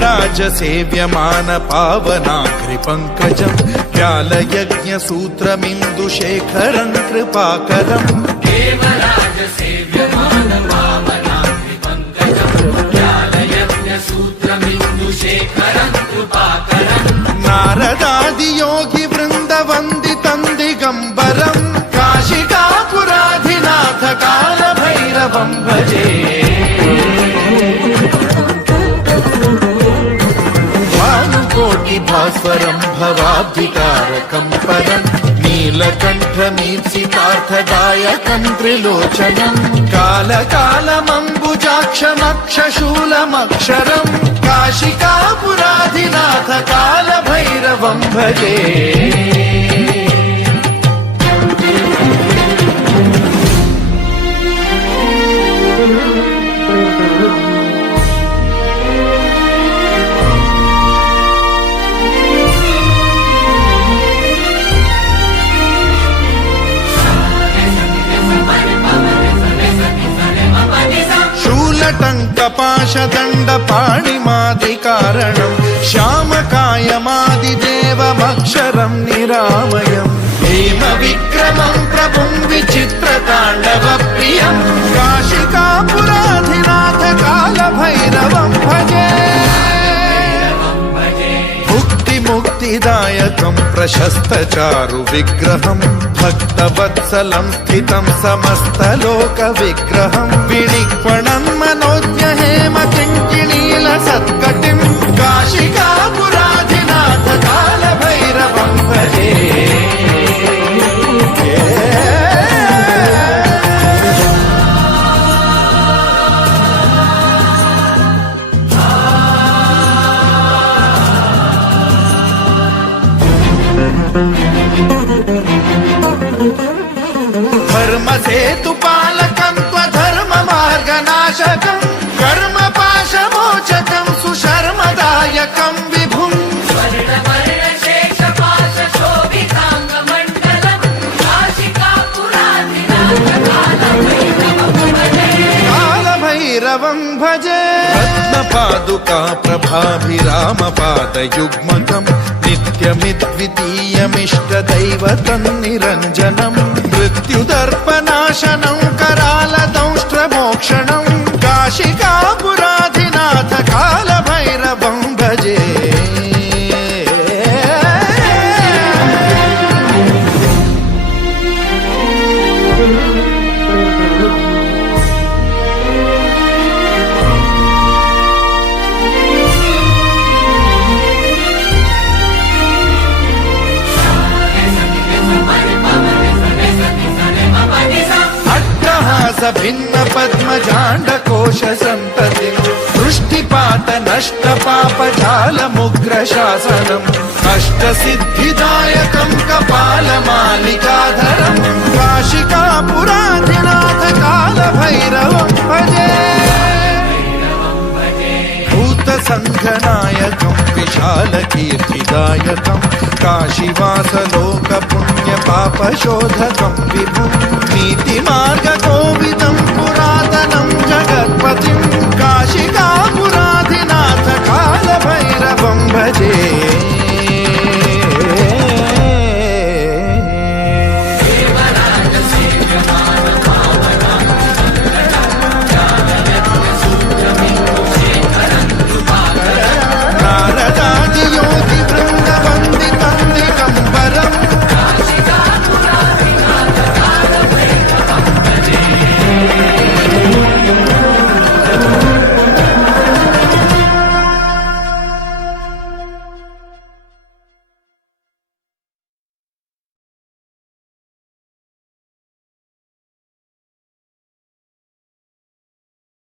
देवराज सेव्यमान पावनाग्रिपङ्कजम् व्यालयज्ञसूत्रमिन्दुशेखरम् कृपाकरम् देवराज सेव्यमान पावनाग्रिपङ्कजम् व्यालयज्ञसूत्रमिन्दुशेखरम् कृपाकरम् नारदादियोगि वृन्दवन्दितम् दिगम्बरम् काशिकापुराधिनाथ कालभैरवम् भजे भास्वरम् भवाब्धितारकम् परम् नीलकण्ठमीप्सितार्थदायकम् त्रिलोचनम् कालकालमम्बुजाक्षमक्षशूलमक्षरम् काशिकापुराधिनाथ कालभैरवम् भजे टङ्कपाशदण्डपाणिमादिकारणम् श्यामकायमादिदेवमक्षरम् निरामयम् हेमविक्रमम् प्रभुम् विचित्रताण्डवप्रियम् काशिकापुराधिनाथ कालभैरवम् भजे मुक्तिदायकम् प्रशस्तचारु विग्रहम् भक्तवत्सलम् स्थितम् समस्तलोकविग्रहम् विनिक्वणम् मनोज्ञ हेम किङ्किणील सत्कटिम् काशिकापुराधिनाथ कालभैरवम् भजे धर्मसेतुपालकम् त्वधर्ममार्गनाशकम् कर्मपाशमोचकम् सुशर्मदायकम् विभुम् कालभैरवम् भजे रत्नपादुका प्रभाभिरामपादयुग्मकम् नित्यमिद्वितीयमिष्टदैवतम् निरञ्जनम् मृत्युदर्पनाशनम् करालदंष्ट्रमोक्षणम् काशिकापुराधिनाथ कालभैरवम् भजे भिन्न पद्मजाण्डकोश सन्ततिम् दृष्टिपात नष्ट पापजालमुग्र शासनम् अष्टसिद्धिदायकम् कपालमालिकाधरम् काशिकापुराधिनाथ कालभैरवम् भजे भूतसङ्घनायकम् विशालकीर्तिदायकम् काशीवासलोकपुण्यपापशोधकम् विभुम् नीतिमार्गकोविदम् पुरातनम् जगत्पतिम्